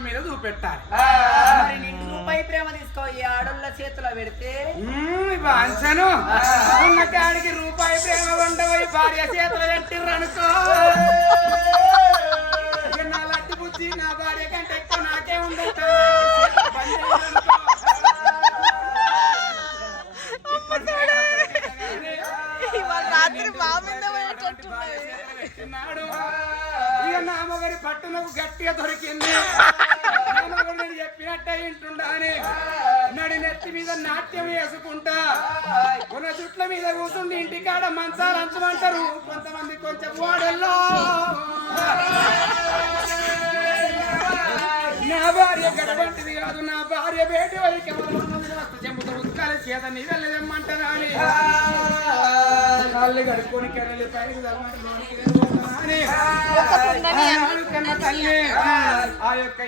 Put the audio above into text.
భార్య మీద చూపెట్టాలి. మరి నిండు రూపాయి ప్రేమ తీసుకో ఈ ఆడోళ్ళ చేతిలో పెడితే అంచను ఉన్న కాడికి రూపాయి ప్రేమ ఉండబోయి భార్య చేతులు పెట్టిర్రు అనుకో, నా లడ్డు బుద్ధి నా భార్య కంటే ఎక్కువ నాకే ఉండదు. ఇక నా మగడి పట్టునకు గట్టిగా దొరికింది. నా మగడు నేను చెప్పినట్టే ఇంటుండాని నడి నెత్తి మీద నాట్యం వేసుకుంటా కొన చుట్ల మీద కూర్చుండి ఇంటికాడ మంచాలు అంచమంటారు కొంతమంది. కొంచెం వాడల్లో నా భార్య గడవంటిది కాదు, నా భార్య బేటి వైకి చెంపుతూ ఉత్కాల చేత నీళ్ళమంటారా అని కాళ్ళు కడుక్కొని కెళ్ళి పైకి తల్లి ఆ యొక్క